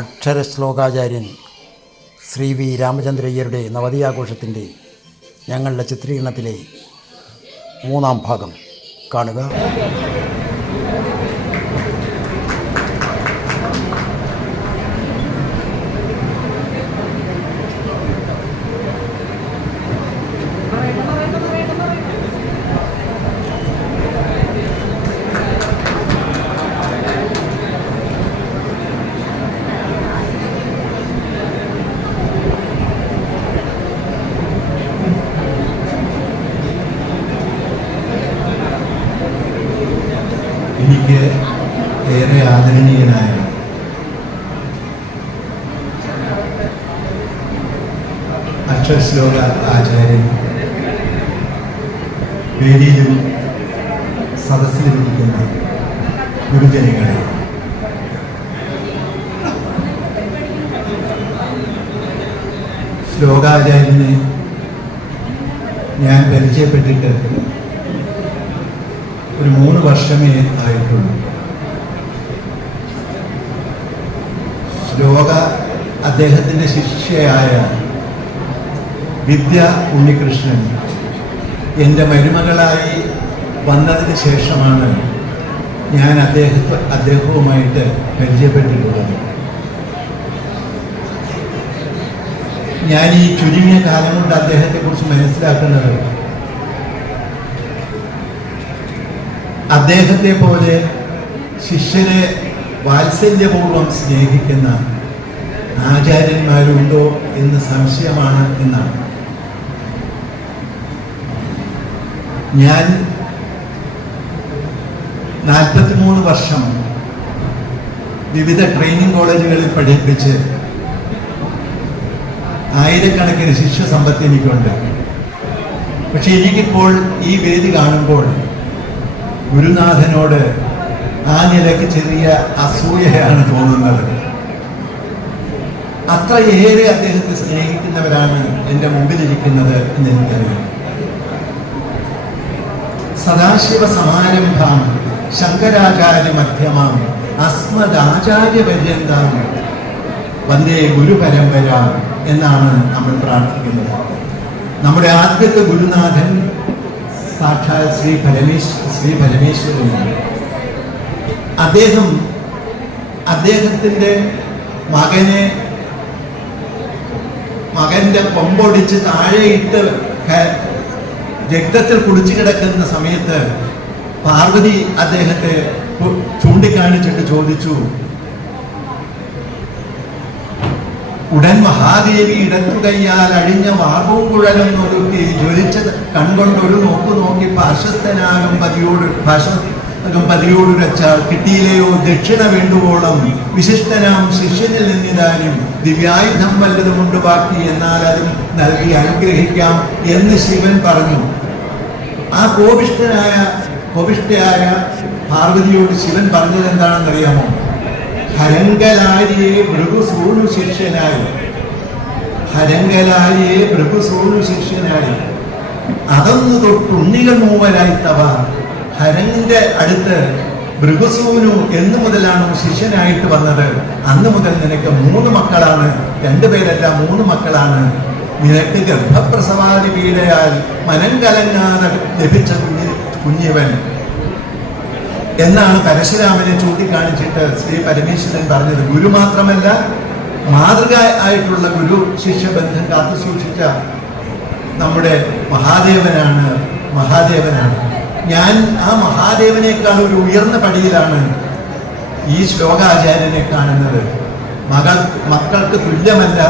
അക്ഷരശ്ലോകാചാര്യൻ Shri V രാമചന്ദ്രയ്യരുടെ നവതിയാഘോഷത്തിൻ്റെ ഞങ്ങളുടെ ചിത്രീകരണത്തിലെ 3-ാം ഭാഗം കാണുക. എനിക്ക് ഏറെ ആദരണീയനായ അക്ഷരശ്ലോക ആചാര്യൻ, വേദിയിലും സദസ്സിലിരിക്കുന്ന ഗുരുജനങ്ങളെ, ശ്ലോകാചാര്യനെ ഞാൻ പരിചയപ്പെട്ടിട്ട് ഒരു 3 വർഷമേ ആയിട്ടുള്ളൂ. ശ്ലോക അദ്ദേഹത്തിൻ്റെ ശിഷ്യയായ വിദ്യ ഉണ്ണികൃഷ്ണൻ എൻ്റെ മരുമകളായി വന്നതിന് ശേഷമാണ് ഞാൻ അദ്ദേഹവുമായിട്ട് പരിചയപ്പെട്ടിട്ടുള്ളത്. ഞാൻ ഈ ചുരുങ്ങിയ കാലം കൊണ്ട് അദ്ദേഹത്തെക്കുറിച്ച് മനസ്സിലാക്കുന്നത്, അദ്ദേഹത്തെ പോലെ ശിഷ്യരെ വാത്സല്യപൂർവം സ്നേഹിക്കുന്ന ആചാര്യന്മാരുണ്ടോ എന്ന് സംശയമാണ് എന്നാണ്. ഞാൻ 43 വർഷം വിവിധ ട്രെയിനിങ് കോളേജുകളിൽ പഠിപ്പിച്ച് ആയിരക്കണക്കിന് ശിഷ്യ സമ്പത്ത് എനിക്കുണ്ട്. പക്ഷെ എനിക്കിപ്പോൾ ഈ വേദി കാണുമ്പോൾ ഗുരുനാഥനോട് ആ നിലയ്ക്ക് ചെറിയ അസൂയയാണ് തോന്നുന്നത്. അത്രയേറെ അദ്ദേഹത്തെ സ്നേഹിക്കുന്നവരാണ് എൻ്റെ മുമ്പിലിരിക്കുന്നത് എന്ന് എനിക്കറിയാം. സദാശിവ സമാരംഭാം ശങ്കരാചാര്യ മധ്യമാം അസ്മദാചാര്യപര്യന്താം വന്ദേ ഗുരുപരമ്പര എന്നാണ് നമ്മൾ പ്രാർത്ഥിക്കുന്നത്. നമ്മുടെ ആദ്യത്തെ ഗുരുനാഥൻ സാക്ഷാൽ ശ്രീ പരമേശ്വരനാണ്. അദ്ദേഹത്തിൻ്റെ മകന്റെ കൊമ്പൊടിച്ച് താഴെയിട്ട് രക്തത്തിൽ കുടിച്ചു കിടക്കുന്ന സമയത്ത് പാർവതി അദ്ദേഹത്തെ ചൂണ്ടിക്കാണിച്ചിട്ട് ചോദിച്ചു, ഉടൻ മഹാദേവി ഇടത്തുകയ്യാൽ അഴിഞ്ഞ വാർവും കുഴലും ഒതുക്കി ജ്വലിച്ച കൺകൊണ്ടൊരു നോക്കി പാർശ്വസ്ഥനാകും പതിയോട് രച്ചാൽ കിട്ടിയിലെയോ ദക്ഷിണ വേണ്ടുവോളം വിശിഷ്ടനാം ശിഷ്യനിൽ നിന്നിതാനും ദിവ്യായുധം വല്ലതുമുണ്ട് ബാക്കി, എന്നാൽ അതും നൽകി അനുഗ്രഹിക്കാം എന്ന് ശിവൻ പറഞ്ഞു. ആ കോപിഷ്ഠയായ പാർവതിയോട് ശിവൻ പറഞ്ഞത് എന്താണെന്നറിയാമോ? ഹരങ്കലാരിയെ ഭൃഗുസൂനു ശിഷ്യനായി അതൊന്നു തൊട്ടുണ്ണികൾ മൂവരായി തവ. ഹരന്റെ അടുത്ത് ഭൃഗുസൂനു എന്ന് മുതലാണോ ശിഷ്യനായിട്ട് വന്നത്, അന്ന് മുതൽ നിനക്ക് 3 മക്കളാണ്. 2 പേരല്ല 3 മക്കളാണ്. നിനക്ക് ഗർഭപ്രസവാദി പീഡയാൽ മനം കലങ്ങാതെ ലഭിച്ച കുഞ്ഞിവൻ എന്നാണ് പരശുരാമനെ ചൂണ്ടിക്കാണിച്ചിട്ട് ശ്രീ പരമേശ്വരൻ പറഞ്ഞത്. ഗുരു മാത്രമല്ല, മാതൃക ആയിട്ടുള്ള ഗുരു ശിഷ്യ ബന്ധം കാത്തു സൂക്ഷിച്ച നമ്മുടെ മഹാദേവനാണ്. ഞാൻ ആ മഹാദേവനേക്കാൾ ഒരു ഉയർന്ന പടിയിലാണ് ഈ ശ്ലോകാചാര്യനെ കാണുന്നത്. മക്കൾക്ക് തുല്യമല്ല,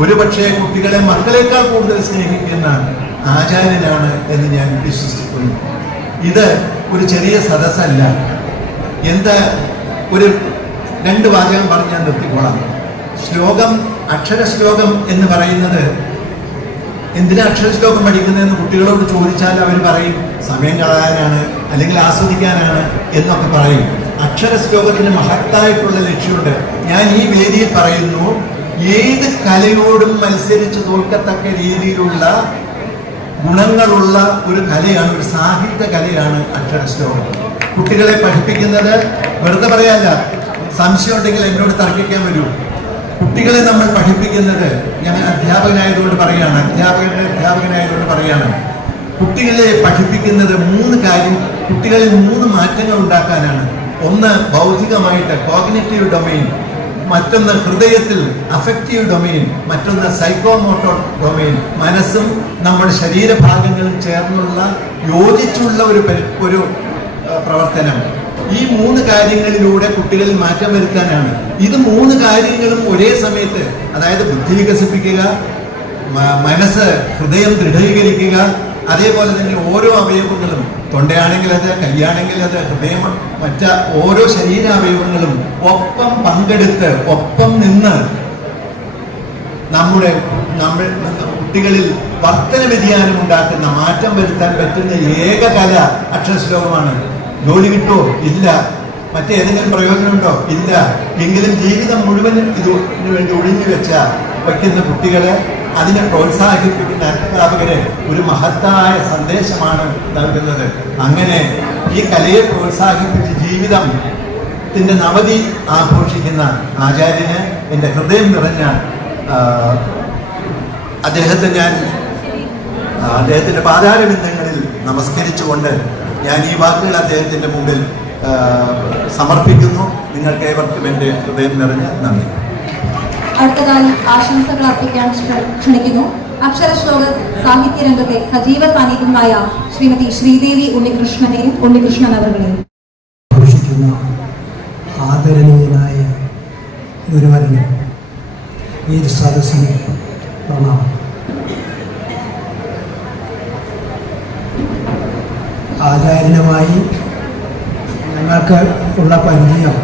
ഒരുപക്ഷെ കുട്ടികളെ മക്കളെക്കാൾ കൂടുതൽ സ്നേഹിക്കുന്ന ആചാര്യനാണ് എന്ന് ഞാൻ വിശ്വസിക്കുന്നു. ഇത് ഒരു ചെറിയ സദസ്സല്ല. ഒരു 2 വാചകം പറഞ്ഞ് ഞാൻ നിർത്തിക്കോളാം. അക്ഷരശ്ലോകം എന്ന് പറയുന്നത്, എന്തിനാ അക്ഷരശ്ലോകം പഠിക്കുന്നതെന്ന് കുട്ടികളോട് ചോദിച്ചാൽ അവർ പറയും സമയം കളയാനാണ്, അല്ലെങ്കിൽ ആസ്വദിക്കാനാണ് എന്നൊക്കെ പറയും. അക്ഷരശ്ലോകത്തിന് മഹത്തായിട്ടുള്ള ലക്ഷ്യമുണ്ട്. ഞാൻ ഈ വേദിയിൽ പറയുന്നു, ഏത് കലയോടും മത്സരിച്ച് തോൽക്കത്തക്ക രീതിയിലുള്ള ഗുണങ്ങളുള്ള ഒരു കലയാണ്, ഒരു സാഹിത്യ കലയാണ് അക്ഷരശ്ലോകം. കുട്ടികളെ പഠിപ്പിക്കുന്നത് വെറുതെ പറയാല്ല, സംശയം ഉണ്ടെങ്കിൽ എന്നോട് തർക്കിക്കാൻ വരൂ. കുട്ടികളെ നമ്മൾ പഠിപ്പിക്കുന്നത്, ഞാൻ അധ്യാപകനായതുകൊണ്ട് പറയാണ്, കുട്ടികളെ പഠിപ്പിക്കുന്നത് 3 കാര്യം, കുട്ടികളിൽ 3 മാറ്റങ്ങൾ ഉണ്ടാക്കാനാണ്. ഒന്ന് ബൗദ്ധികമായിട്ട് കോഗ്നിറ്റീവ് ഡൊമെയിൻ, മറ്റൊന്ന് ഹൃദയത്തിൽ അഫക്റ്റീവ് ഡൊമെയിൻ, മറ്റൊന്ന് സൈക്കോമോട്ടോർ ഡൊമെയിൻ, മനസ്സും നമ്മുടെ ശരീരഭാഗങ്ങളും ചേർന്നുള്ള യോജിച്ചുള്ള ഒരു പ്രവർത്തനം. ഈ 3 കാര്യങ്ങളിലൂടെ കുട്ടികളിൽ മാറ്റം വരുത്താനാണ്. ഇത് 3 കാര്യങ്ങളും ഒരേ സമയത്ത്, അതായത് ബുദ്ധി വികസിപ്പിക്കുക, മനസ്സ് ഹൃദയം ദൃഢീകരിക്കുക, അതേപോലെ തന്നെ ഓരോ അവയവങ്ങളും, തൊണ്ടയാണെങ്കിൽ അത്, കൈയാണെങ്കിൽ അത്, ഹൃദയം, ഓരോ ശരീരാവയവങ്ങളും ഒപ്പം പങ്കെടുത്ത് ഒപ്പം നിന്ന് നമ്മൾ കുട്ടികളിൽ വർത്തന വ്യതിയാനം ഉണ്ടാക്കുന്ന, മാറ്റം വരുത്താൻ പറ്റുന്ന ഏക കല അക്ഷരശ്ലോകമാണ്. ജോലി കിട്ടുമോ? ഇല്ല. മറ്റേതെങ്കിലും പ്രയോജനമുണ്ടോ? ഇല്ല. എങ്കിലും ജീവിതം മുഴുവൻ ഇതിനു വേണ്ടി ഒഴിഞ്ഞു വയ്ക്കുന്ന കുട്ടികളെ, അതിനെ പ്രോത്സാഹിപ്പിക്കുന്ന അധ്യാപകരെ ഒരു മഹത്തായ സന്ദേശമാണ് നൽകുന്നത്. അങ്ങനെ ഈ കലയെ പ്രോത്സാഹിപ്പിച്ച് ജീവിതത്തിന്റെ നവതി ആഘോഷിക്കുന്ന ആചാര്യന് എൻ്റെ ഹൃദയം നിറഞ്ഞ അദ്ദേഹത്തിന്റെ പാതാരബിന്ദങ്ങളിൽ നമസ്കരിച്ചുകൊണ്ട് ഞാൻ ഈ വാക്കുകൾ അദ്ദേഹത്തിന്റെ മുമ്പിൽ സമർപ്പിക്കുന്നു. നിങ്ങൾക്ക് ഏവർക്കും എൻ്റെ ഹൃദയം നിറഞ്ഞ നന്ദി. അടുത്തതായി ആശംസകൾ അർപ്പിക്കാൻ ക്ഷണിക്കുന്നു അക്ഷരശ്ലോക സാഹിത്യ രംഗത്തെ സജീവ സാന്നിധ്യമായ ശ്രീമതി ശ്രീദേവി ഉണ്ണികൃഷ്ണൻ അവരുടെയും ആഘോഷിക്കുന്ന ആദരണീയനായ ഗുരുവരന് ഈ സദസ്സിന് പ്രണാമം. ആചാര്യനുമായി ഞങ്ങൾക്ക് ഉള്ള പരിചയം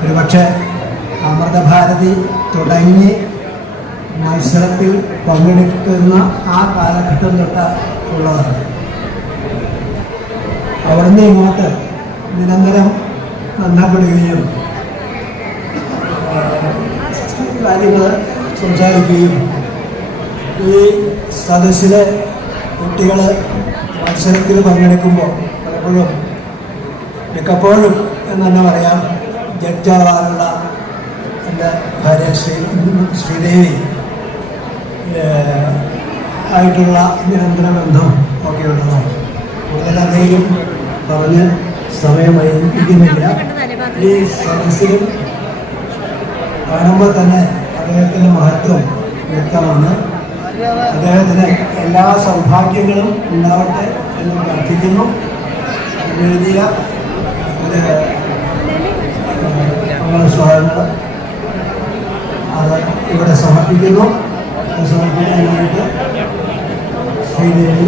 ഒരുപക്ഷെ അമൃതഭാരതി തുടങ്ങി മത്സരത്തിൽ പങ്കെടുക്കുന്ന ആ കാലഘട്ടം തൊട്ട് ഉള്ളതാണ്. അവിടുന്ന് ഇങ്ങോട്ട് നിരന്തരം ബന്ധപ്പെടുകയും കാര്യങ്ങൾ സംസാരിക്കുകയും ഈ സദസ്സിലെ കുട്ടികൾ മത്സരത്തിൽ പങ്കെടുക്കുമ്പോൾ പലപ്പോഴും മിക്കപ്പോഴും എന്ന് തന്നെ പറയാം ജഡ്ജാവാനുള്ള എൻ്റെ ഭാര്യ ശ്രീദേവി ആയിട്ടുള്ള നിരന്തര ബന്ധം ഒക്കെ ഉള്ളതാണ്. കൂടുതലധികം പറഞ്ഞ് സമയമായിരിക്കുന്നില്ല. ഈ സദസ്സിൽ കാണുമ്പോൾ തന്നെ അദ്ദേഹത്തിൻ്റെ മഹത്വം വ്യക്തമാണ്. അദ്ദേഹത്തിന് എല്ലാ സൗഭാഗ്യങ്ങളും ഉണ്ടാവട്ടെ എന്ന് പ്രാർത്ഥിക്കുന്നു. എഴുതിയ ഒരു മംഗളശ്ലോകങ്ങൾ അത് ഇവിടെ സമർപ്പിക്കുന്നു. സമർപ്പിക്കാനായിട്ട് ശ്രീദേവി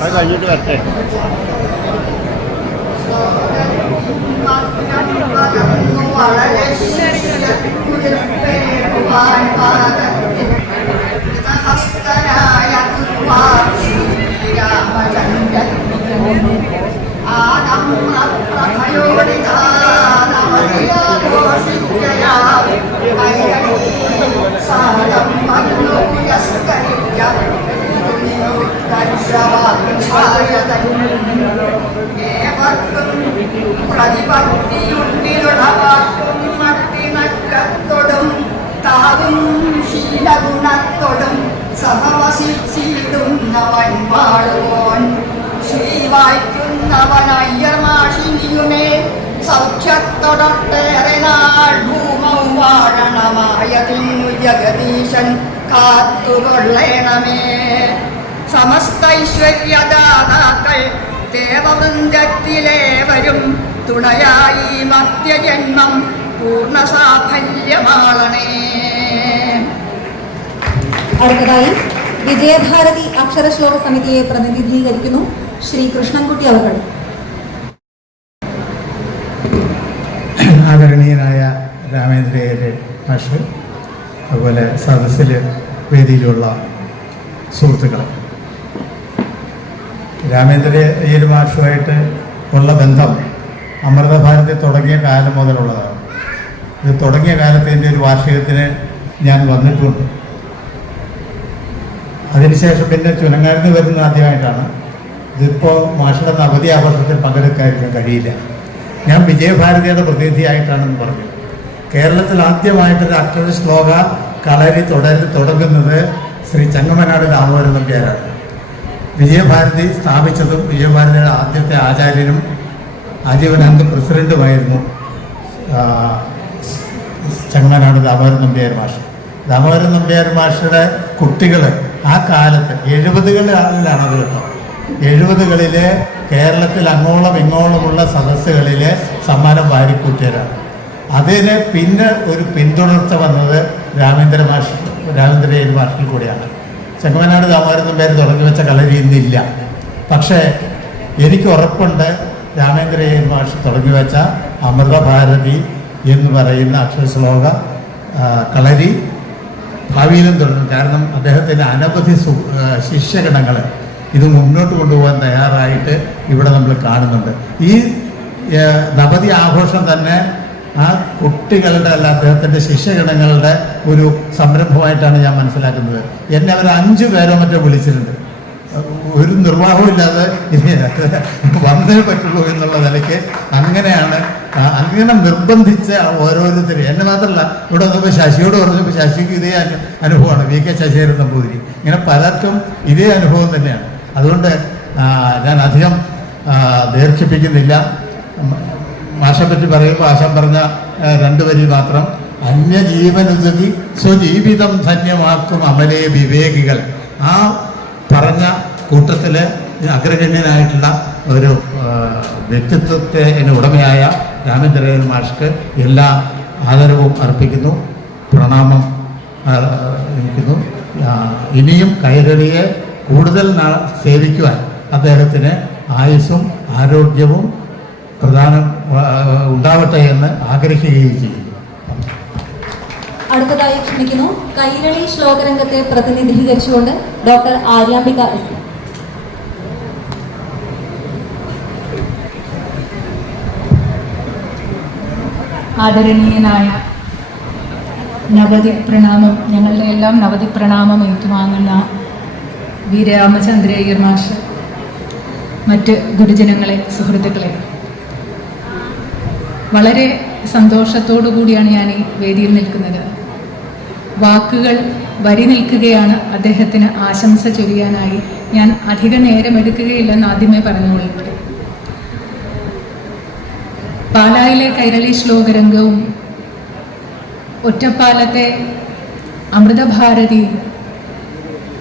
അത് കഴിഞ്ഞിട്ട് വരട്ടെ. വളരെ പ്രതിപത്തിയുണ്ടിരുളവാക്കും മട്ടിനക്കത്തോടും താവും ശീലഗുണത്തോടും സഹവസിച്ചിടുന്നവൻ പാടുവോൻ ശ്രീവായിക്കുന്നവനയ്യമാഷിനിയുമേ സൗഖ്യത്തോടൊട്ടേറെ നാൾ ഭൂമൗ വാഴണമായതിന്നു ജഗദീശൻ കാത്തുകൊള്ളേണമേ. സമസ്ത ഐശ്വര്യദാതാക്കൾ ദേവവൃന്ദത്തിലേവരും തുണയായി മധ്യജന്മം പൂർണ്ണ സാഫല്യമാളണേ. അടുത്തതായി വിജയഭാരതി അക്ഷരശ്ലോക സമിതിയെ പ്രതിനിധീകരിക്കുന്നു ശ്രീ കൃഷ്ണൻകുട്ടി അവർ. ആദരണീയനായ രാമേന്ദ്രയ്യരെ മാഷ്, അതുപോലെ സദസ്സിൽ വേദിയിലുള്ള സുഹൃത്തുക്കളെ, രാമേന്ദ്രയ്യർ മാഷുമായിട്ട് ഉള്ള ബന്ധം അമൃതഭാരതി തുടങ്ങിയ കാലം മുതലുള്ളതാണ്. ഇത് തുടങ്ങിയ കാലത്തിൻ്റെ ഒരു വാർഷികത്തിന് ഞാൻ വന്നിട്ടുണ്ട്. അതിനുശേഷം പിന്നെ ചുനങ്ങാരിന്ന് വരുന്ന ആദ്യമായിട്ടാണ്. ഇതിപ്പോൾ മാഷയുടെ നവതി ആഘോഷത്തിൽ പങ്കെടുക്കാതിരിക്കാൻ കഴിയില്ല. ഞാൻ വിജയഭാരതിയുടെ പ്രതിനിധിയായിട്ടാണെന്ന് പറഞ്ഞു. കേരളത്തിൽ ആദ്യമായിട്ടൊരു അക്ഷര ശ്ലോക കളരി തുടങ്ങുന്നത് ശ്രീ ചങ്ങമനാട് ദാമോദരൻ നമ്പ്യാരാണ്. വിജയഭാരതി സ്ഥാപിച്ചതും വിജയഭാരതിയുടെ ആദ്യത്തെ ആചാര്യനും ആജീവനാന്ത പ്രസിഡന്റുമായിരുന്നു ചങ്ങമനാട് ദാമോദരൻ നമ്പ്യാർ മാഷ്. ദാമോദരൻ നമ്പ്യാർ മാഷയുടെ കുട്ടികൾ ആ കാലത്ത് 70കളിലാണത് കേട്ടോ. 70കളിൽ കേരളത്തിൽ അങ്ങോളം ഇങ്ങോളമുള്ള സദസ്സുകളിൽ സമ്മാനം വാരിക്കൂട്ടിയവരാണ്. അതിന് പിന്നെ ഒരു പിന്തുടർച്ച വന്നത് രാമേന്ദ്ര മാഷിൽ കൂടിയാണ്. ചെങ്ങമനാട് ദാമോദരൻ നമ്പ്യാർ തുടങ്ങി വെച്ച കളരി ഇന്നില്ല. പക്ഷേ എനിക്ക് ഉറപ്പുണ്ട് രാമേന്ദ്ര മാഷ് തുടങ്ങി വെച്ച അമൃതഭാരതി എന്ന് പറയുന്ന അക്ഷരശ്ലോക കളരി ഭാവിയിലും തുടരും. കാരണം അദ്ദേഹത്തിൻ്റെ അനവധി ശിഷ്യഗണങ്ങൾ ഇത് മുന്നോട്ട് കൊണ്ടുപോകാൻ തയ്യാറായിട്ട് ഇവിടെ നമ്മൾ കാണുന്നുണ്ട്. ഈ നവതി ആഘോഷം തന്നെ ആ കുട്ടികളുടെ അല്ല അദ്ദേഹത്തിൻ്റെ ശിഷ്യഗണങ്ങളുടെ ഒരു സംരംഭമായിട്ടാണ് ഞാൻ മനസ്സിലാക്കുന്നത്. എന്നെ അവർ 5 പേരോ മറ്റോ വിളിച്ചിട്ടുണ്ട്. ഒരു നിർവാഹവും ഇല്ലാതെ ഇനി വന്നേ പറ്റുള്ളൂ എന്നുള്ള നിലയ്ക്ക് അങ്ങനെയാണ്. അങ്ങനെ നിർബന്ധിച്ച ഓരോരുത്തരും, എന്നെ മാത്രമല്ല ഇവിടെ വന്നപ്പോൾ ശശിയോട് പറഞ്ഞപ്പോൾ ശശിക്ക് ഇതേ അനുഭവമാണ്. VK ശശിധരൻ നമ്പൂതിരി, ഇങ്ങനെ പലർക്കും ഇതേ അനുഭവം തന്നെയാണ്. അതുകൊണ്ട് ഞാൻ അധികം ദീർഘിപ്പിക്കുന്നില്ല. മാഷെപ്പറ്റി പറയുമ്പോൾ ആശാൻ പറഞ്ഞ 2 വരി മാത്രം. അന്യജീവനുതകി സ്വജീവിതം ധന്യമാക്കും അമലേ വിവേകികൾ. ആ പറഞ്ഞ കൂട്ടത്തിൽ അഗ്രഗണ്യനായിട്ടുള്ള ഒരു വ്യക്തിത്വത്തിന് ഉടമയായ രാമേന്ദ്രൻ മാഷ്ക്ക് എല്ലാ ആദരവും അർപ്പിക്കുന്നു, പ്രണാമം അർപ്പിക്കുന്നു. ഇനിയും കൈരളിയെ കൂടുതൽ സേവിക്കുവാൻ അദ്ദേഹത്തിന് ആയുസ്സും ആരോഗ്യവും പ്രധാനം ഉണ്ടാവട്ടെ എന്ന് ആഗ്രഹിക്കുകയും ചെയ്യുന്നു. അടുത്തതായി ക്ഷണിക്കുന്നു കൈരളി ശ്ലോകരംഗത്തെ പ്രതിനിധീകരിച്ചുകൊണ്ട് ഡോക്ടർ ആര്യാംബിക എസ്. ആദരണീയനായ നവതി പ്രണാമം, ഞങ്ങളുടെ എല്ലാം നവതി പ്രണാമം ഏറ്റുവാങ്ങുന്ന വി രാമചന്ദ്രയ്യർ മാഷ്, മറ്റ് ഗുരുജനങ്ങളെ, സുഹൃത്തുക്കളെ, വളരെ സന്തോഷത്തോടു കൂടിയാണ് ഞാൻ ഈ വേദിയിൽ നിൽക്കുന്നത്. വാക്കുകൾ വരി നിൽക്കുകയാണ് അദ്ദേഹത്തിന് ആശംസ ചൊരിയാനായി. ഞാൻ അധിക നേരം എടുക്കുകയില്ലെന്ന് ആദ്യമേ പറഞ്ഞുകൊള്ളട്ടെ. പാലായിലെ കൈരളി ശ്ലോകരംഗവും ഒറ്റപ്പാലത്തെ അമൃതഭാരതി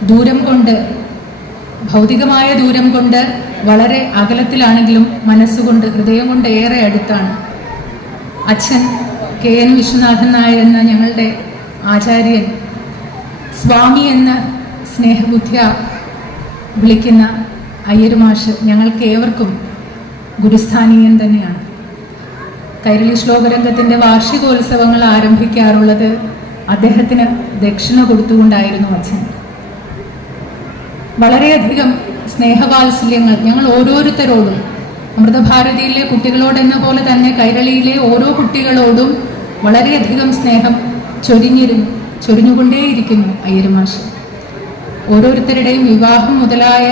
ദൂരം കൊണ്ട്, ഭൗതികമായ ദൂരം കൊണ്ട് വളരെ അകലത്തിലാണെങ്കിലും മനസ്സുകൊണ്ട്, ഹൃദയം കൊണ്ട് ഏറെ അടുത്താണ്. അച്ഛൻ KN വിശ്വനാഥൻ നായർ എന്ന ഞങ്ങളുടെ ആചാര്യൻ, സ്വാമി എന്ന സ്നേഹബുദ്ധിയ വിളിക്കുന്ന അയ്യരുമാഷ് ഞങ്ങൾക്ക് ഏവർക്കും ഗുരുസ്ഥാനീയൻ തന്നെയാണ്. കൈരളി ശ്ലോകരംഗത്തിൻ്റെ വാർഷികോത്സവങ്ങൾ ആരംഭിക്കാറുള്ളത് അദ്ദേഹത്തിന് ദക്ഷിണ കൊടുത്തുകൊണ്ടായിരുന്നു അച്ഛൻ. വളരെയധികം സ്നേഹവാത്സല്യങ്ങൾ ഞങ്ങൾ ഓരോരുത്തരോടും, അമൃതഭാരതിയിലെ കുട്ടികളോടെന്ന പോലെ തന്നെ കൈരളിയിലെ ഓരോ കുട്ടികളോടും വളരെയധികം സ്നേഹം ചൊരിഞ്ഞുകൊണ്ടേയിരിക്കുന്നു അയ്യരുമാഷ്. ഓരോരുത്തരുടെയും വിവാഹം മുതലായ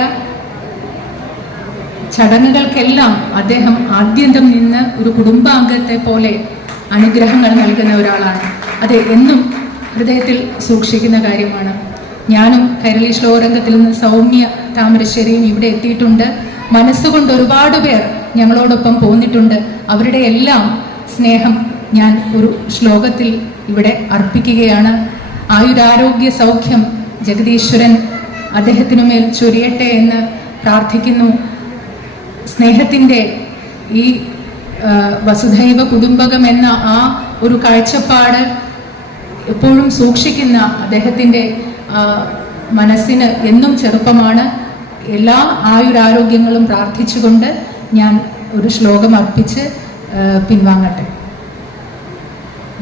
ചടങ്ങുകൾക്കെല്ലാം അദ്ദേഹം ആദ്യന്തം നിന്ന് ഒരു കുടുംബാംഗത്തെ പോലെ അനുഗ്രഹങ്ങൾ നൽകുന്ന ഒരാളാണ്. അത് എന്നും ഹൃദയത്തിൽ സൂക്ഷിക്കുന്ന കാര്യമാണ്. ഞാനും കൈരളി ശ്ലോകരംഗത്തിൽ നിന്ന് സൗമ്യ താമരശ്ശേരിയും ഇവിടെ എത്തിയിട്ടുണ്ട്. മനസ്സുകൊണ്ട് ഒരുപാട് പേർ ഞങ്ങളോടൊപ്പം പോന്നിട്ടുണ്ട്. അവരുടെ എല്ലാം സ്നേഹം ഞാൻ ഒരു ശ്ലോകത്തിൽ ഇവിടെ അർപ്പിക്കുകയാണ്. ആയുരാരോഗ്യ സൗഖ്യം ജഗദീശ്വരൻ അദ്ദേഹത്തിനുമേൽ ചൊരിയട്ടെ എന്ന് പ്രാർത്ഥിക്കുന്നു. സ്നേഹത്തിൻ്റെ ഈ വസുധൈവ കുടുംബകം എന്ന ആ ഒരു കാഴ്ചപ്പാട് എപ്പോഴും സൂക്ഷിക്കുന്ന അദ്ദേഹത്തിൻ്റെ മനസ്സിന് എന്നും ചെറുപ്പമാണ്. എല്ലാ ആയുരാരോഗ്യങ്ങളും പ്രാർത്ഥിച്ചുകൊണ്ട് ഞാൻ ഒരു ശ്ലോകം അർപ്പിച്ച് പിൻവാങ്ങട്ടെ.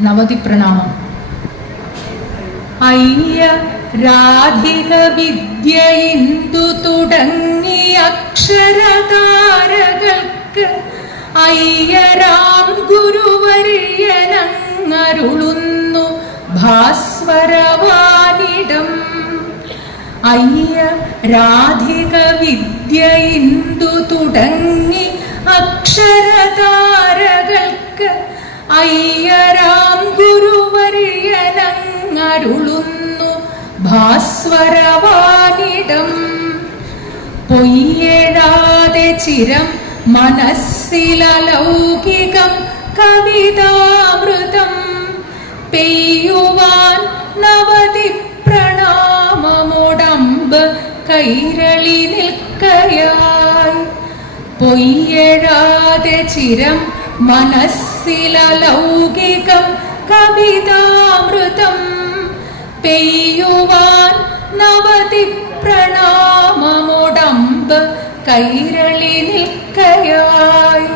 നവതി പ്രണാമം. അയ്യ രാധിക വിദ്യ ഇന്ദു തുടങ്ങി അക്ഷരതാരകൾക്ക് അയ്യരാം ഗുരുവര്യനങ്ങരുളുന്നു ഭാസ്വരവാനിടം. അയ്യ രാധിക വിദ്യ ഇന്ദു തുടങ്ങി അക്ഷരതാരകൾക്ക് അയ്യരാം ഗുരുവര്യനങ്ങരുളുന്നു ഭാസ്വരവാനിടം. പൊയ്യെഴാതെ ചിരം മനസ്സിലലൗകികം കവിതാമൃതം പെയ്യുവാൻ നവതി പ്രണാമമുടമ്പ് കൈരളി നിൽക്കയായി. പൊയ്യെഴാതെ ചിരം മനസ്സിലലൗകികം കവിതാമൃതം പെയ്യുവാൻ നവതി പ്രണാമമുടമ്പ് കൈരളി നിൽക്കയായി.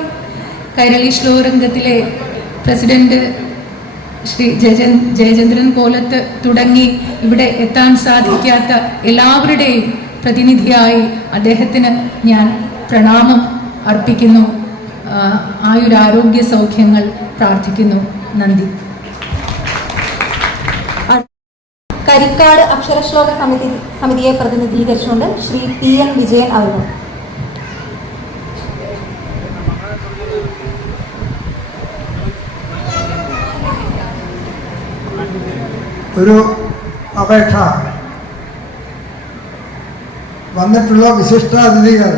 കൈരളി ശ്ലോകരംഗത്തിലെ പ്രസിഡന്റ് ശ്രീ ജയചന്ദ്രൻ കോലത്ത് തുടങ്ങി ഇവിടെ എത്താൻ സാധിക്കാത്ത എല്ലാവരുടെയും പ്രതിനിധിയായി അദ്ദേഹത്തിന് ഞാൻ പ്രണാമം അർപ്പിക്കുന്നു. ആയുരാരോഗ്യ സൗഖ്യങ്ങൾ പ്രാർത്ഥിക്കുന്നു. നന്ദി. കരിക്കാട് അക്ഷരശ്ലോക സമിതിയെ പ്രതിനിധീകരിച്ചുകൊണ്ട് ശ്രീ TN വിജയൻ അവർ. ഒരു അപേക്ഷ. വന്നിട്ടുള്ള വിശിഷ്ടാതിഥികൾ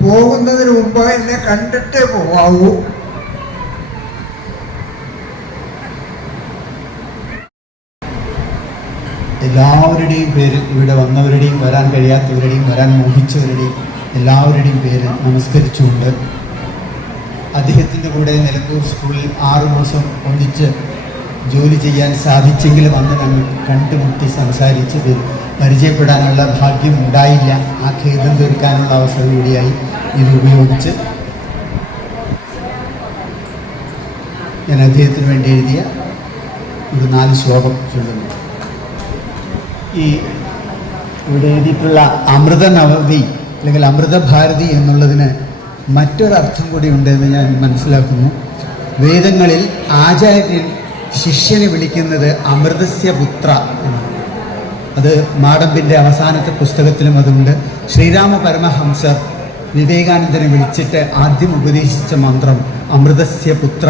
പോകുന്നതിന് മുമ്പ് എന്നെ കണ്ടിട്ടേ പോകാവൂ. എല്ലാവരുടെയും പേരിൽ, ഇവിടെ വന്നവരുടെയും വരാൻ കഴിയാത്തവരുടെയും വരാൻ മോഹിച്ചവരുടെയും എല്ലാവരുടെയും പേരിൽ നമസ്കരിച്ചുകൊണ്ട് അദ്ദേഹത്തിൻ്റെ കൂടെ നിലമ്പൂർ സ്കൂളിൽ 6 മാസം ഒന്നിച്ച് ജോലി ചെയ്യാൻ സാധിച്ചെങ്കിലും അന്ന് ഞങ്ങൾ കണ്ടുമുട്ടി സംസാരിച്ചത് പരിചയപ്പെടാനുള്ള ഭാഗ്യം ഉണ്ടായില്ല. ആ ഖേദം തീർക്കാനുള്ള അവസരം കൂടിയായി ഇത് ഉപയോഗിച്ച് ഞാൻ അദ്ദേഹത്തിന് വേണ്ടി എഴുതിയ ഒരു 4 ശ്ലോകം ചൊല്ലുന്നു. ഈ ഇവിടെ എഴുതിയിട്ടുള്ള അമൃത നവതി അല്ലെങ്കിൽ അമൃതഭാരതി എന്നുള്ളതിന് മറ്റൊരർത്ഥം കൂടി ഉണ്ടെന്ന് ഞാൻ മനസ്സിലാക്കുന്നു. വേദങ്ങളിൽ ആചാര്യൻ ശിഷ്യനെ വിളിക്കുന്നത് അമൃതസ്യ പുത്ര എന്നാണ്. അത് മാടമ്പിൻ്റെ അവസാനത്തെ പുസ്തകത്തിലും അതുണ്ട്. ശ്രീരാമ പരമഹംസർ വിവേകാനന്ദനെ വിളിച്ചിട്ട് ആദ്യം ഉപദേശിച്ച മന്ത്രം അമൃതസ്യ പുത്ര.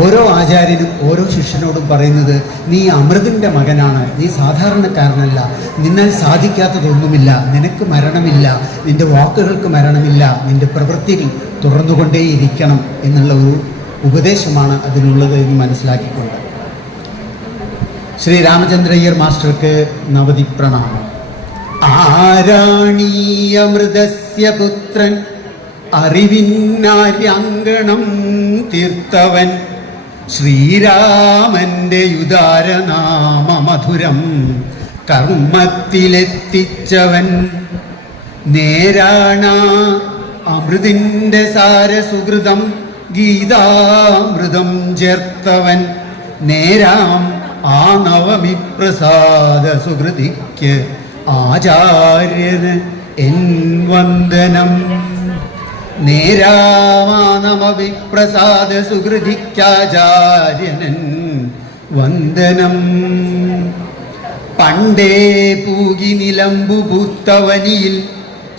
ഓരോ ആചാര്യനും ഓരോ ശിഷ്യനോടും പറയുന്നത് നീ അമൃതിൻ്റെ മകനാണ്, നീ സാധാരണക്കാരനല്ല, നിന്നാൽ സാധിക്കാത്തതൊന്നുമില്ല, നിനക്ക് മരണമില്ല, നിൻ്റെ വാക്കുകൾക്ക് മരണമില്ല, നിൻ്റെ പ്രവൃത്തികൾ തുറന്നുകൊണ്ടേയിരിക്കണം എന്നുള്ള ഒരു ഉപദേശമാണ് അതിനുള്ളത് എന്ന് മനസ്സിലാക്കിക്കൊണ്ട് ശ്രീ രാമചന്ദ്രയ്യർ മാസ്റ്റർക്ക് നവതി പ്രണാമം. ആരാണീയമൃതസ്യ പുത്രൻ അറിവിന്നാര്യങ്കണം തീർത്തവൻ ശ്രീരാമന്റെ യുദാരനാമ മധുരം കർമ്മത്തിലെത്തിച്ചവൻ നേരാണ അമൃതിൻ്റെ സാരസുഹൃതം ഗീതാമൃതം ചേർത്തവൻ നേരാം ആ നവമി പ്രസാദ സുഹൃതിക്ക് ആചാര്യന് എൻ വന്ദനം. നേരാമാനമവിപ്രസാദ സുഹൃതിക്കാചാര്യനൻ വന്ദനം. പണ്ടേ പൂകി നിലമ്പു പൂത്തവനിയിൽ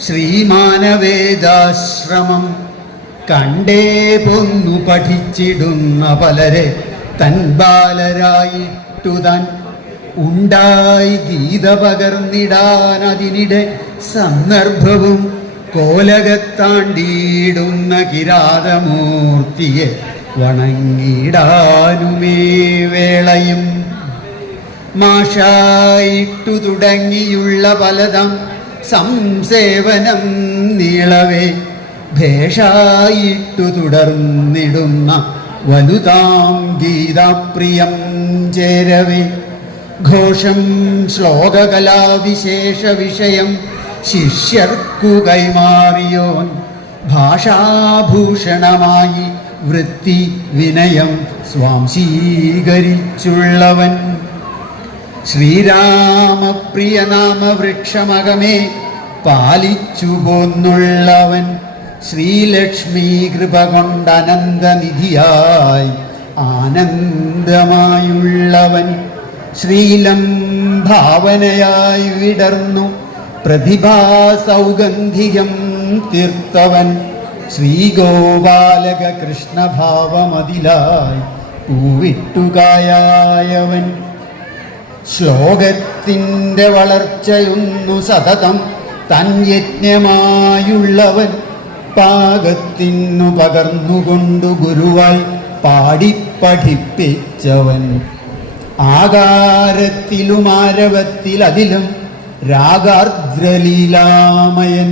ശ്രീമാനവേദാശ്രമം കണ്ടേ പൊന്നു പഠിച്ചിടുന്ന പലരെ തൻ ബാലരായിട്ടുതാൻ ഉണ്ടായി ഗീത പകർന്നിടാൻ അതിനിടെ സന്ദർഭവും കോലകത്താണ്ടിടുന്ന കിരാതമൂർത്തിയെ വണങ്ങിടാനുമേ വേളയും മാഷായിട്ടു തുടങ്ങിയുള്ള പലതം സംസേവനം നീളവേ ഭേഷായിട്ടു തുടർന്നിടുന്ന വലുതാം ഗീതാപ്രിയം ചേരവേ ഘോഷം ശ്ലോകകലാവിശേഷ വിഷയം ശിഷ്യർക്കു കൈമാറിയോൻ ഭാഷാഭൂഷണമായി വൃത്തി വിനയം സ്വാംശീകരിച്ചുള്ളവൻ ശ്രീരാമപ്രിയനാമവൃക്ഷമകമേ പാലിച്ചു പോന്നുള്ളവൻ ശ്രീലക്ഷ്മി കൃപ കൊണ്ടനന്തനിധിയായി ആനന്ദമായുള്ളവൻ ശ്രീലം ഭാവനയായി വിടർന്നു പ്രതിഭാസൗഗന്ധികം തീർത്തവൻ ശ്രീഗോപാലക കൃഷ്ണഭാവമതിലായി പൂവിട്ടുകായവൻ ശ്ലോകത്തിൻ്റെ വളർച്ചയൊന്നു സതതം തൻ യജ്ഞമായുള്ളവൻ പാകത്തിനു പകർന്നുകൊണ്ടു ഗുരുവായി പാടിപ്പഠിപ്പിച്ചവൻ ആകാരത്തിലും ആരവത്തിലതിലും രാഗാർദ്രലീലാമയൻ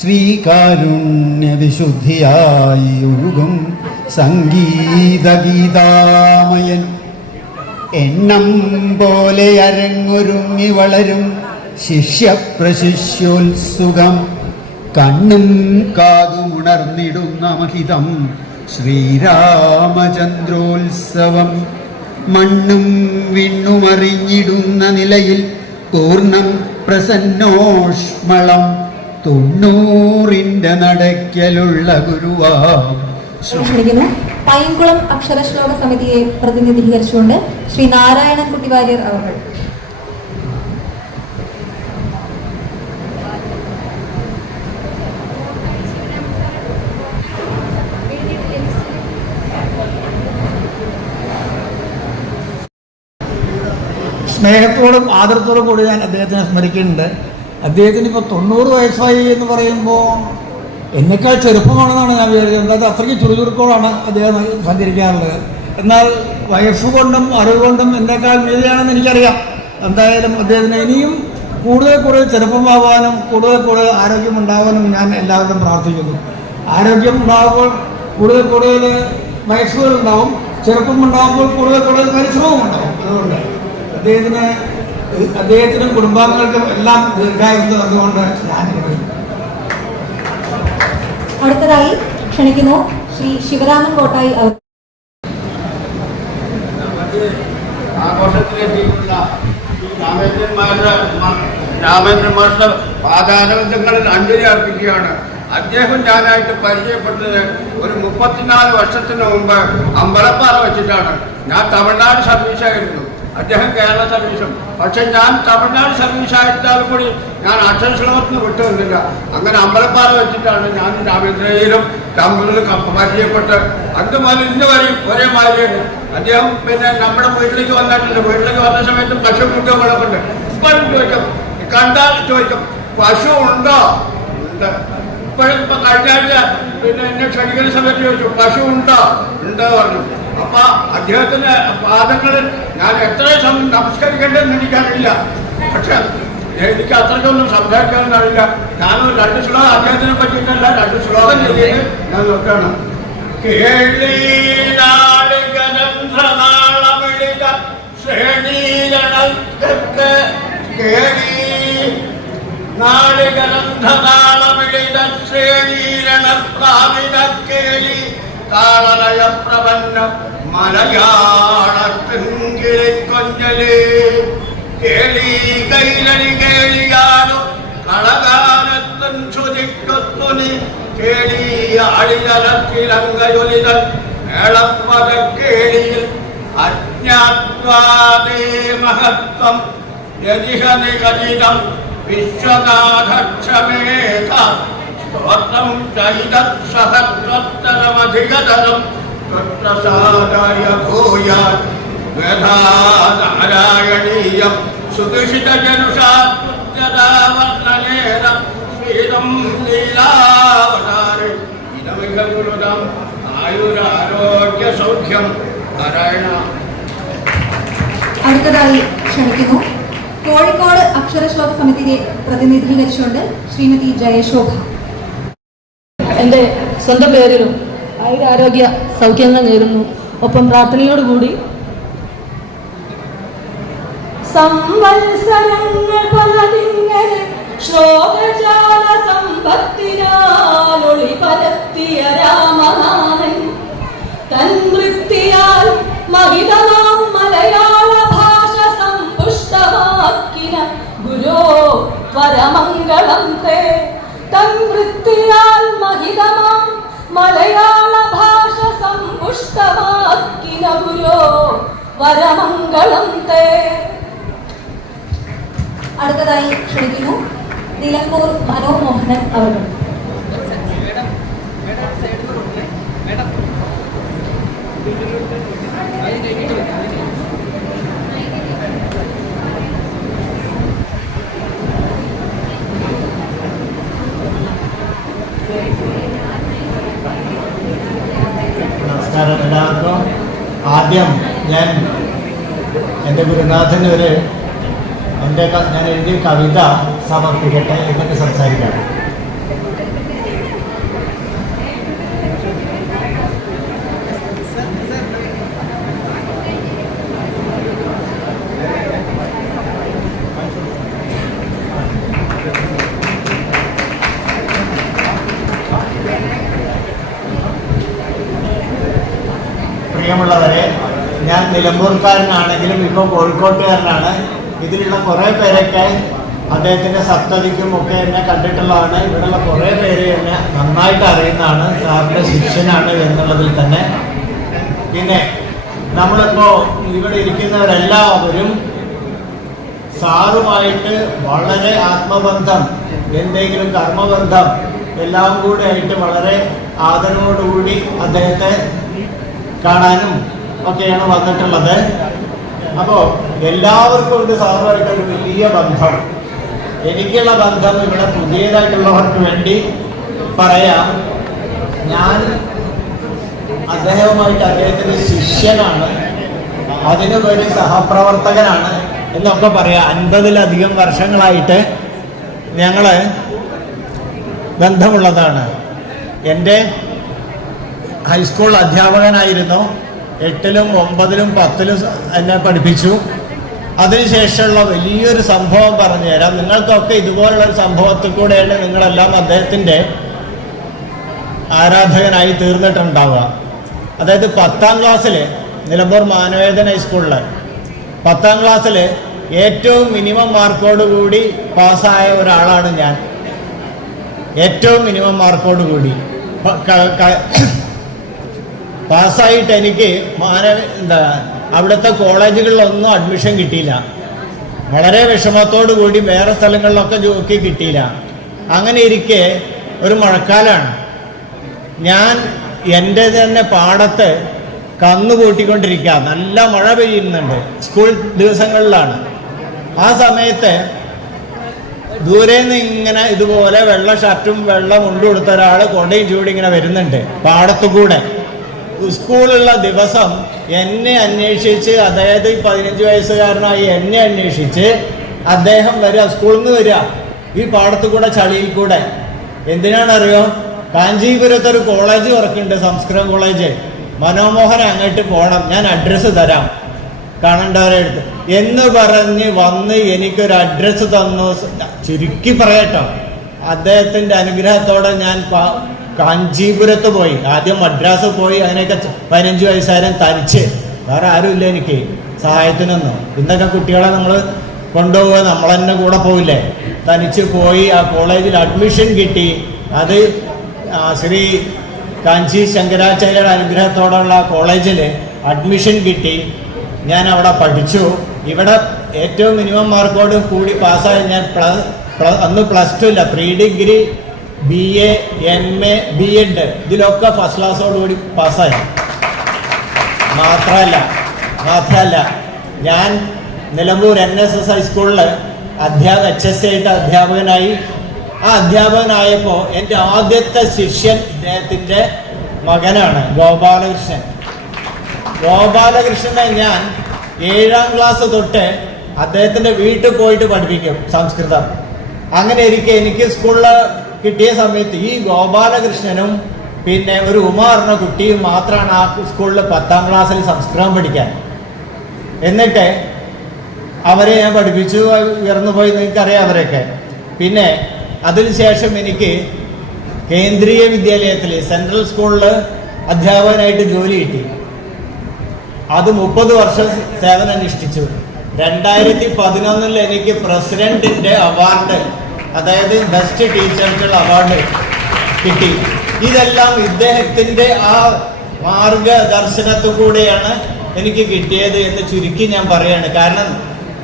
ശ്രീകാരുണ്യവിശുദ്ധിയായി ഒഴുകും സംഗീതഗീതാമയൻ എണ്ണം പോലെ അരങ്ങൊരുങ്ങി വളരും ശിഷ്യപ്രശിഷ്യോത്സുകം കണ്ണും കാതുമുണർന്നിടുന്ന മഹിതം ശ്രീരാമചന്ദ്രോത്സവം മണ്ണും വിണ്ണുമറിഞ്ഞിടുന്ന നിലയിൽ പൂർണ്ണം പ്രസന്നോഷ്മളം 90 നടക്കലുള്ള ഗുരുവാം ക്ഷണിക്കുന്നു. പൈങ്കുളം അക്ഷരശ്ലോക സമിതിയെ പ്രതിനിധീകരിച്ചുകൊണ്ട് ശ്രീ നാരായണൻകുട്ടി വാര്യർ അവർ. സ്നേഹത്തോടും ആദരത്തോടും കൂടി ഞാൻ അദ്ദേഹത്തിനെ സ്മരിക്കുന്നുണ്ട്. അദ്ദേഹത്തിന് ഇപ്പോൾ 90 വയസ്സായി എന്ന് പറയുമ്പോൾ എന്നെക്കാൾ ചെറുപ്പമാണെന്നാണ് ഞാൻ വിചാരിച്ചത്. എന്തായാലും അത്രയ്ക്ക് ചുറുചുറുക്കോടാണ് അദ്ദേഹം സഞ്ചരിക്കാറുള്ളത്. എന്നാൽ വയസ്സുകൊണ്ടും അറിവുകൊണ്ടും എന്നെക്കാൾ മീതിയാണെന്ന് എനിക്കറിയാം. എന്തായാലും അദ്ദേഹത്തിന് ഇനിയും കൂടുതൽ ചെറുപ്പമാവാനും കൂടുതൽ ആരോഗ്യമുണ്ടാവാനും ഞാൻ എല്ലാവരും പ്രാർത്ഥിക്കുന്നു. ആരോഗ്യം ഉണ്ടാകുമ്പോൾ കൂടുതൽ വയസ്സുകളുണ്ടാവും, ചെറുപ്പമുണ്ടാകുമ്പോൾ കൂടുതൽ പരിശ്രമവും ഉണ്ടാവും. അതുകൊണ്ട് അദ്ദേഹത്തിനും കുടുംബാംഗങ്ങൾക്കും എല്ലാം ദീർഘായുസ് തന്നുകൊണ്ട് ഞാൻ അടുത്തതായി ക്ഷണിക്കുന്നു ശ്രീ ശിവരാമൻ കോട്ടായി അവർ. ആഘോഷത്തിലെത്തിയിട്ടുള്ള രാമേന്ദ്രൻ മാസ്റ്റർ പാദാനബന്ധങ്ങളിൽ അഞ്ജലി അർപ്പിക്കുകയാണ്. അദ്ദേഹം ഞാനായിട്ട് പരിചയപ്പെട്ടത് ഒരു 34 വർഷത്തിന് മുമ്പ് അമ്പലപ്പാറ വെച്ചിട്ടാണ്. ഞാൻ തമിഴ്നാട് സർവീസായിരുന്നു, അദ്ദേഹം കേരള സർവീസും. പക്ഷെ ഞാൻ തമിഴ്നാട് സർവീസായിട്ടാൽ കൂടി ഞാൻ അക്ഷരശ്ലോകത്തിന് വിട്ടുവന്നില്ല. അങ്ങനെ അമ്പലപ്പാറ വെച്ചിട്ടാണ് ഞാൻ രാമേന്ദ്രയിലും തമ്മിൽ പരിചയപ്പെട്ട് അന്ന് മുതൽ ഇന്ന് വരെയും ഒരേ മാതിരിയാണ്. അദ്ദേഹം പിന്നെ നമ്മുടെ വീട്ടിലേക്ക് വന്നിട്ടുണ്ട്. വീട്ടിലേക്ക് വന്ന സമയത്ത് പശു കുട്ടികൾ വളർപ്പുണ്ട്. ഇപ്പോഴും ചോദിക്കും, കണ്ടാൽ ചോദിക്കും പശു ഉണ്ടോ? ഉണ്ട്. ഇപ്പോഴും ഇപ്പൊ കഴിഞ്ഞ ആഴ്ച പിന്നെ എന്നെ ക്ഷണിക്കുന്ന സമയത്ത് ചോദിച്ചു പശു ഉണ്ടോ? ഉണ്ട് പറഞ്ഞു. അപ്പൊ അദ്ദേഹത്തിന്റെ പാദങ്ങളിൽ ഞാൻ എത്ര നമസ്കരിക്കേണ്ടതെന്ന് എനിക്കറിയില്ല. പക്ഷെ എനിക്ക് അത്രയ്ക്കൊന്നും സംസാരിക്കാനൊന്നും അറിയില്ല. ഞാനൊരു 2 ശ്ലോകം അദ്ദേഹത്തിനെ പറ്റിയിട്ടല്ല, 2 ശ്ലോകം ചെയ്ത് ഞാൻ നോക്കുകയാണ്. താളലയപ്രപന്ന മലയാളത്തിൻ കിളിക്കൊഞ്ചല് കേളി കൈലടി കേളിയാലും കളകാലത്തും ശ്രുതിക്കൊത്തുനി കേളി ആടിലത്തിലങ്കയൊലിതൽ മേളപ്പത കേളിയിൽ അജ്ഞാത്വാദേ മഹത്വം യതിഹ നിഗദിതം വിശ്വനാഥക്ഷമേധ സ്തോത്രം ചൈതത്സഹസ്രോത്തരമധികതരം ത്വത്പ്രസാദായ ഭൂയാൻ വേദാനാരായണീയം സുദുഷിതജനുഷാത്മജതാവർണ്ണനേന ശ്രീതം ലീലാവതാരെ ഇതമിഹ ഗുരുതം ആയുരാരോഗ്യ സൗഖ്യം നാരായണ. അടുത്തതായി ക്ഷണിക്കുന്നു കോഴിക്കോട് അക്ഷരശ്ലോക സമിതിയെ പ്രതിനിധീകരിച്ചുകൊണ്ട് ശ്രീമതി ജയശോഭ. എൻ്റെ സ്വന്തം പേരിലും ആയുരാരോഗ്യ സൗഖ്യങ്ങൾ നേരുന്നു. ഒപ്പം പ്രാർത്ഥനയോടുകൂടി സംവത്സരങ്ങൾ പലതിങ്ങനെ ശ്ലോകജാല സമ്പത്തിനാലൊളി പരത്തിയ രാമനാമൻ തൻ വൃത്തിയാൽ മഹിതമാം മലയാള ഭാഷ സമ്പുഷ്ടമാക്കിന ഗുരോ വരമംഗളം തേ. തൻ വൃത്തിയാൽ മഹിതമാം മലയാള ഭാഷ സമ്പുഷ്ടമാക്കിന ഗുരോ വരമംഗളം തേ. അടുത്തതായി ക്ഷണിക്കുന്നു നിലമ്പൂർ മനോമോഹനൻ അവർ. നമസ്കാരം എല്ലാവർക്കും. ആദ്യം ഞാൻ എൻ്റെ ഗുരുനാഥന് ഞാൻ എഴുതിയ കവിത സമർപ്പിക്കട്ടെ, എന്നിട്ട് സംസാരിക്കാം. പ്രിയമുള്ളവരെ, ഞാൻ നിലമ്പൂർക്കാരനാണെങ്കിലും ഇപ്പോൾ കോഴിക്കോട്ടുകാരനാണ്. ഇതിലുള്ള കുറേ പേരൊക്കെ അദ്ദേഹത്തിൻ്റെ സപ്തതിക്കും ഒക്കെ എന്നെ കണ്ടിട്ടുള്ളതാണ്. ഇവിടെയുള്ള കുറേ പേര് എന്നെ നന്നായിട്ട് അറിയുന്നതാണ്, സാറിൻ്റെ ശിഷ്യനാണ് എന്നുള്ളതിൽ തന്നെ. പിന്നെ നമ്മളിപ്പോൾ ഇവിടെ ഇരിക്കുന്നവരെല്ലാവരും സാറുമായിട്ട് വളരെ ആത്മബന്ധം, എന്തെങ്കിലും കർമ്മബന്ധം എല്ലാം കൂടെ ആയിട്ട് വളരെ ആദരവോടുകൂടി അദ്ദേഹത്തെ കാണാനും ഒക്കെയാണ് വന്നിട്ടുള്ളത്. അപ്പോൾ എല്ലാവർക്കും ഉണ്ട് സാറുമായിട്ടൊരു വലിയ ബന്ധം. എനിക്കുള്ള ബന്ധം ഇവിടെ പുതിയതായിട്ടുള്ളവർക്ക് വേണ്ടി പറയാം. ഞാൻ അദ്ദേഹത്തിന്റെ ശിഷ്യനാണ്, അതിനുപരി സഹപ്രവർത്തകനാണ് എന്നൊക്കെ പറയാം. 50-ലധികം വർഷങ്ങളായിട്ട് ഞങ്ങൾ ബന്ധമുള്ളതാണ്. എൻ്റെ ഹൈസ്കൂൾ അധ്യാപകനായിരുന്നു. 8ലും 9ലും 10ലും എന്നെ പഠിപ്പിച്ചു. അതിനുശേഷമുള്ള വലിയൊരു സംഭവം പറഞ്ഞു തരാം. നിങ്ങൾക്കൊക്കെ ഇതുപോലുള്ളൊരു സംഭവത്തിൽ കൂടെയാണ് നിങ്ങളെല്ലാം അദ്ദേഹത്തിൻ്റെ ആരാധകനായി തീർന്നിട്ടുണ്ടാവുക. അതായത് 10ാം ക്ലാസ്സിൽ നിലമ്പൂർ മാനവേദൻ ഹൈസ്കൂളിൽ 10ാം ക്ലാസ്സിൽ ഏറ്റവും മിനിമം മാർക്കോടുകൂടി പാസ്സായ ഒരാളാണ് ഞാൻ. ഏറ്റവും മിനിമം മാർക്കോടുകൂടി പാസ്സായിട്ട് എനിക്ക് അവിടുത്തെ കോളേജുകളിലൊന്നും അഡ്മിഷൻ കിട്ടിയില്ല. വളരെ വിഷമത്തോടു കൂടി വേറെ സ്ഥലങ്ങളിലൊക്കെ ജോലി കിട്ടിയില്ല. അങ്ങനെ ഇരിക്കെ ഒരു മഴക്കാലമാണ്. ഞാൻ എൻ്റെ തന്നെ പാടത്ത് കന്നു കൂട്ടിക്കൊണ്ടിരിക്കുക. നല്ല മഴ പെയ്യുന്നുണ്ട്, സ്കൂൾ ദിവസങ്ങളിലാണ്. ആ സമയത്ത് ദൂരെ നിന്ന് ഇങ്ങനെ ഇതുപോലെ വെള്ള ഷർട്ടും വെള്ള മുണ്ടും കൊടുത്ത ഒരാൾ കൊടയും ചൂടി ഇങ്ങനെ വരുന്നുണ്ട് പാടത്തു കൂടെ. സ്കൂളുള്ള ദിവസം എന്നെ അന്വേഷിച്ച്, അതായത് 15 വയസ്സുകാരനായി എന്നെ അന്വേഷിച്ച് അദ്ദേഹം വരിക, സ്കൂളിൽ നിന്ന് വരിക ഈ പാടത്തു കൂടെ, ചളിയിൽ കൂടെ. എന്തിനാണറിയോ? കാഞ്ചീപുരത്ത് ഒരു കോളേജ് വർക്കുണ്ട്, സംസ്കൃതം കോളേജ്. മനോമോഹൻ അങ്ങോട്ട് പോകണം, ഞാൻ അഡ്രസ്സ് തരാം കാണേണ്ടവരെ അടുത്ത് എന്ന് പറഞ്ഞ് വന്ന് എനിക്കൊരു അഡ്രസ്സ് തന്നു. ചുരുക്കി പറയട്ടോ, അദ്ദേഹത്തിൻ്റെ അനുഗ്രഹത്തോടെ ഞാൻ കാഞ്ചീപുരത്ത് പോയി. ആദ്യം മദ്രാസ് പോയി. അങ്ങനെയൊക്കെ 15 വയസ്സുകാരൻ തനിച്ച്, വേറെ ആരുമില്ല എനിക്ക് സഹായത്തിനൊന്നും. ഇന്നൊക്കെ കുട്ടികളെ നമ്മൾ കൊണ്ടുപോവുക, നമ്മൾ തന്നെ കൂടെ പോവില്ലേ. തനിച്ച് പോയി ആ കോളേജിൽ അഡ്മിഷൻ കിട്ടി. അത് ശ്രീ കാഞ്ചി ശങ്കരാചാര്യയുടെ അനുഗ്രഹത്തോടുള്ള കോളേജിൽ അഡ്മിഷൻ കിട്ടി. ഞാൻ അവിടെ പഠിച്ചു. ഇവിടെ ഏറ്റവും മിനിമം മാർക്കോട് കൂടി പാസ്സായി. ഞാൻ അന്ന് +2 ഇല്ല, pre degree, BA, MA, B.Ed ഇതിലൊക്കെ ഫസ്റ്റ് ക്ലാസ്സോടുകൂടി പാസ്സായി. മാത്രമല്ല ഞാൻ നിലമ്പൂർ NSS ഹൈസ്കൂളിൽ HSC ആയിട്ട് അധ്യാപകനായി. ആ അധ്യാപകനായപ്പോൾ എൻ്റെ ആദ്യത്തെ ശിഷ്യൻ ഇദ്ദേഹത്തിൻ്റെ മകനാണ് ഗോപാലകൃഷ്ണൻ. ഗോപാലകൃഷ്ണനെ ഞാൻ 7ാം ക്ലാസ് തൊട്ട് അദ്ദേഹത്തിൻ്റെ വീട്ടിൽ പോയിട്ട് പഠിപ്പിക്കും സംസ്കൃതം. അങ്ങനെ ഇരിക്കെ എനിക്ക് സ്കൂളിൽ കിട്ടിയ സമയത്ത് ഈ ഗോപാലകൃഷ്ണനും പിന്നെ ഒരു ഉമാറിന കുട്ടിയും മാത്രമാണ് ആ സ്കൂളിൽ 10ാം ക്ലാസ്സിൽ സംസ്കൃതം പഠിക്കാൻ. എന്നിട്ട് അവരെ ഞാൻ പഠിപ്പിച്ചു. ഉയർന്നു പോയി, നിങ്ങൾക്കറിയാം അവരൊക്കെ. പിന്നെ അതിനുശേഷം എനിക്ക് കേന്ദ്രീയ വിദ്യാലയത്തിൽ സെൻട്രൽ സ്കൂളിൽ അധ്യാപകനായിട്ട് ജോലി കിട്ടി. അത് 30 വർഷം സേവനമനുഷ്ഠിച്ചു. 2011 എനിക്ക് പ്രസിഡന്റിന്റെ അവാർഡ്, അതായത് ബെസ്റ്റ് ടീച്ചേഴ്സുള്ള അവാർഡ് കിട്ടി. ഇതെല്ലാം ഇദ്ദേഹത്തിന്റെ ആ മാർഗദർശനത്തു കൂടെയാണ് എനിക്ക് കിട്ടിയത് എന്ന് ചുരുക്കി ഞാൻ പറയാണ്. കാരണം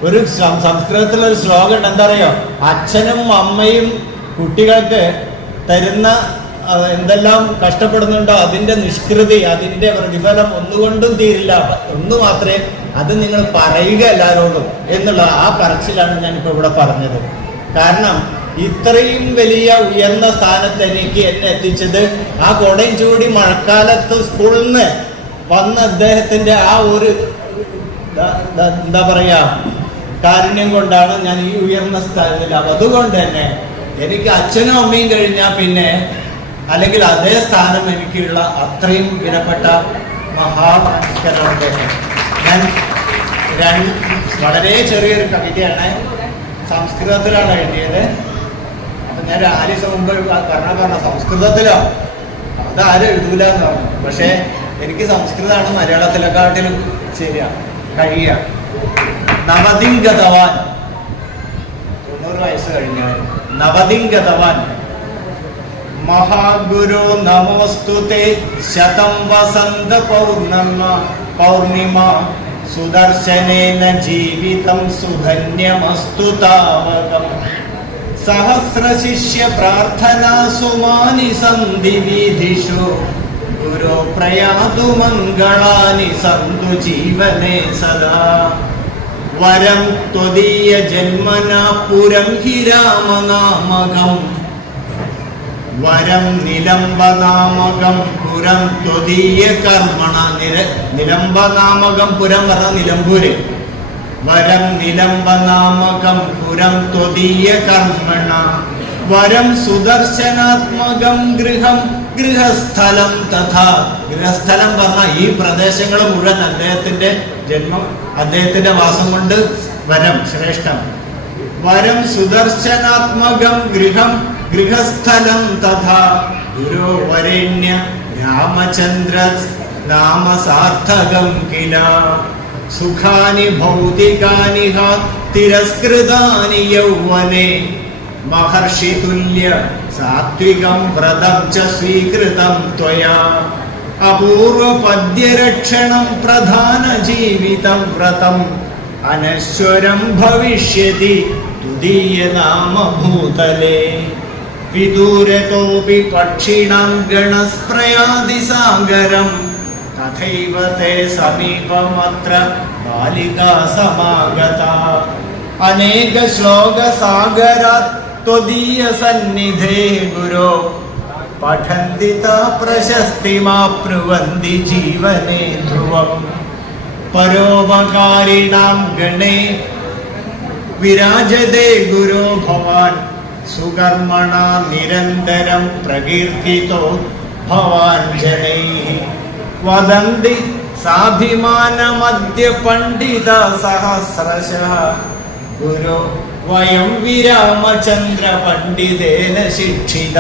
ഒരു സംസ്കൃതത്തിലുള്ള ഒരു ശ്ലോകം ഉണ്ട്, എന്താ അറിയോ? അച്ഛനും അമ്മയും കുട്ടികൾക്ക് തരുന്ന എന്തെല്ലാം കഷ്ടപ്പെടുന്നുണ്ടോ അതിന്റെ നിഷ്കൃതി, അതിന്റെ പ്രതിഫലം ഒന്നുകൊണ്ടും തീരില്ല. ഒന്ന് മാത്രമേ അത് നിങ്ങൾ പറയുക എല്ലാവരോടും എന്നുള്ള ആ പറച്ചിലാണ് ഞാനിപ്പോൾ ഇവിടെ പറഞ്ഞത്. കാരണം ഇത്രയും വലിയ ഉയർന്ന സ്ഥാനത്ത് എന്നെ എത്തിച്ചത് ആ കൊടയും ചൂടി മഴക്കാലത്ത് സ്കൂളിൽ നിന്ന് വന്ന അദ്ദേഹത്തിന്റെ ആ ഒരു എന്താ പറയാ കാരുണ്യം കൊണ്ടാണ് ഞാൻ ഈ ഉയർന്ന സ്ഥാനത്തിൽ. അതുകൊണ്ട് തന്നെ എനിക്ക് അച്ഛനും അമ്മയും കഴിഞ്ഞാൽ പിന്നെ അല്ലെങ്കിൽ അതേ സ്ഥാനം എനിക്കുള്ള അത്രയും വിലപ്പെട്ട മഹാമനുഷ്യനാണ് ഞാൻ. വളരെ ചെറിയൊരു കവിതയാണ്, സംസ്കൃതത്തിലാണ് എഴുതിയത്. അപ്പൊ ഞാൻ 4 ദിവസം മുമ്പ് പറഞ്ഞ സംസ്കൃതത്തിലോ അതാരും എഴുതൂല എന്ന് പറഞ്ഞു. പക്ഷെ എനിക്ക് സംസ്കൃതമാണ് മലയാളത്തിലെക്കാട്ടിലും ശരിയാ കഴിയുക. നവതിംഗതവാൻ 90 വയസ്സ് കഴിഞ്ഞവൻ. നവതിംഗതവാൻ മഹാഗുരു നമോസ്തുതേ ശതം വസന്ത പൗർണിമ സുദർശനേന ജീവിതം സുധന്യമസ്തു താവകം സഹസ്രശിഷ്യ പ്രാർത്ഥനാ സുമാനി സന്ധി വീഥിഷു ഗുരു പ്രയാതു മംഗളാനി സന്തു ജീവനേ സദാ വരം ത്വദീയ ജന്മനാ പുരം ഹി രാമനാമകം വരം നിലംബനാമകം പുരം ത്വദീയ കർമ്മണ. നിലംബനാമകം പുരം പറഞ്ഞ നിലമ്പൂര്. വരം നിലംബനാമകം പുരം ത്വദീയ കർമ്മണ വരം സുദർശനാത്മകം ഗൃഹം ഗൃഹസ്ഥലം തഥാ. ഗൃഹസ്ഥലം പറഞ്ഞ ഈ പ്രദേശങ്ങൾ മുഴുവൻ അദ്ദേഹത്തിന്റെ ജന്മം, അദ്ദേഹത്തിന്റെ വാസം കൊണ്ട് വരം ശ്രേഷ്ഠം. വരം സുദർശനാത്മകം ഗൃഹം ഗൃഹസ്ഥലം തഥാ ഗുരു വരേണ്യ രാമചന്ദ്ര നാമ സാർത്ഥകം കില സുഖാനി ഭൗതികാനി തിരസ്കൃതാനി യൗവനെ മഹർഷി തുല്യ സാത്വികം വ്രതം ച സ്വീകൃതം ത്വയാ അപൂർവ പദ്യരക്ഷണം പ്രധാന ജീവിതം വ്രതം അനശ്വരം ഭവിഷ്യതി തുദീയ നാമ ഭൂതലേ വിദൂരതോപി പക്ഷിണാം ഗണസ്പ്രയാതി സാഗരം തഥൈവ തേ സമീപമത്ര ബാലികാ സമാഗത അനേക ശ്ലോക സാഗരാത് ത്വദീയ സന്നിധേ ഗുരോ പഠന്തി താ പ്രശസ്തിമാപ്നുവന്തി ജീവനേ ധ്രുവം പരോപകാരിണാം ഗണേ വിരാജതേ ഗുരോ ഭവാൻ സുകർമ്മണ നിരന്തരം പ്രകീർത്തിതോ ഭവാൻ ജനൈഃ വദന്തി സാഭിമാനമദ്യ പണ്ഡിത സഹസ്രശഃ ഗുരു വയം വിരാമചന്ദ്ര പണ്ഡിതേന ശിക്ഷിത.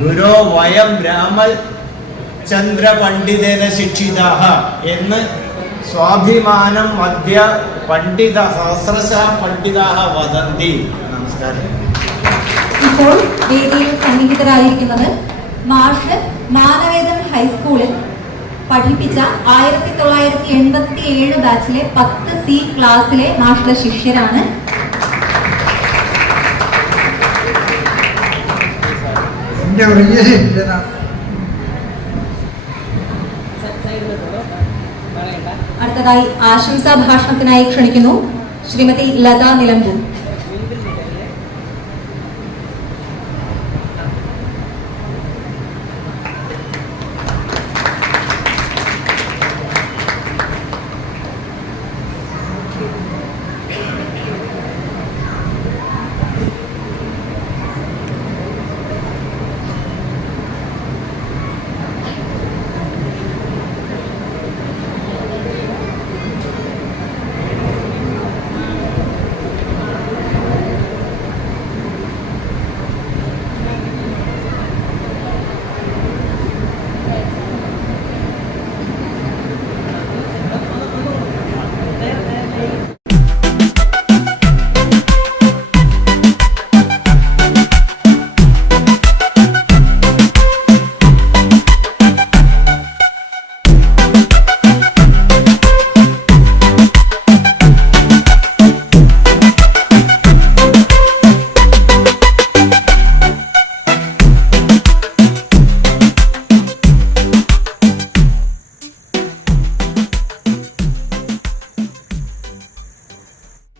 ഗുരോ വയം രാമചന്ദ്ര പണ്ഡിതേന ശിക്ഷിതാഃ എന്ന് സ്വാഭിമാനം മധ്യ പണ്ഡിത സഹസ്രശഃ പണ്ഡിതാഃ വദന്തി. നമസ്കാരം. ഇപ്പോൾ വേദിയിൽ സന്നിഹിതരായിരിക്കുന്നത് മാഷ് മാനവേദൻ ഹൈസ്കൂളിൽ പഠിപ്പിച്ച 1987 ബാച്ചിലെ 10C ക്ലാസ്സിലെ മാഷുടെ ശിഷ്യരാണ്. എൻ്റെ വലിയ ശിഷ്യനാണ്. അടുത്തതായി ആശംസാ ഭാഷണത്തിനായി ക്ഷണിക്കുന്നു ശ്രീമതി ലത നിലമ്പൂർ.